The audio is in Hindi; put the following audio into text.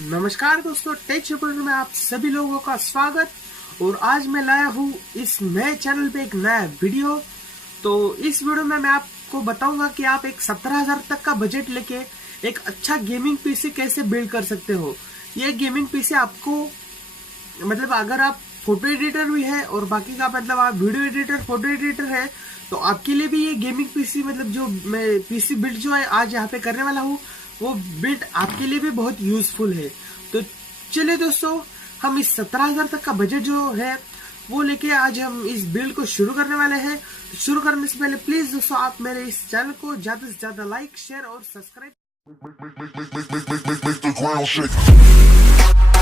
नमस्कार दोस्तों, टेक चैनल में आप सभी लोगों का स्वागत। और आज मैं लाया हूँ इस नए चैनल पे एक नया वीडियो। तो इस वीडियो में मैं आपको बताऊंगा कि आप एक 17,000 तक का बजट लेके एक अच्छा गेमिंग पीसी कैसे बिल्ड कर सकते हो। ये गेमिंग पीसी आपको मतलब अगर आप फोटो एडिटर भी है और बाकी का मतलब आप वीडियो एडिटर फोटो एडिटर है तो आपके लिए भी ये गेमिंग पीसी मतलब जो मैं पीसी बिल्ड जो है आज यहाँ पे करने वाला हूँ वो बिल्ड आपके लिए भी बहुत यूजफुल है। तो चलिए दोस्तों, हम इस 17,000 तक का बजट जो है वो लेके आज हम इस बिल्ड को शुरू करने वाले हैं। तो शुरू करने से पहले प्लीज दोस्तों आप मेरे इस चैनल को ज्यादा से ज्यादा लाइक शेयर और subscribe. Make the ground shake.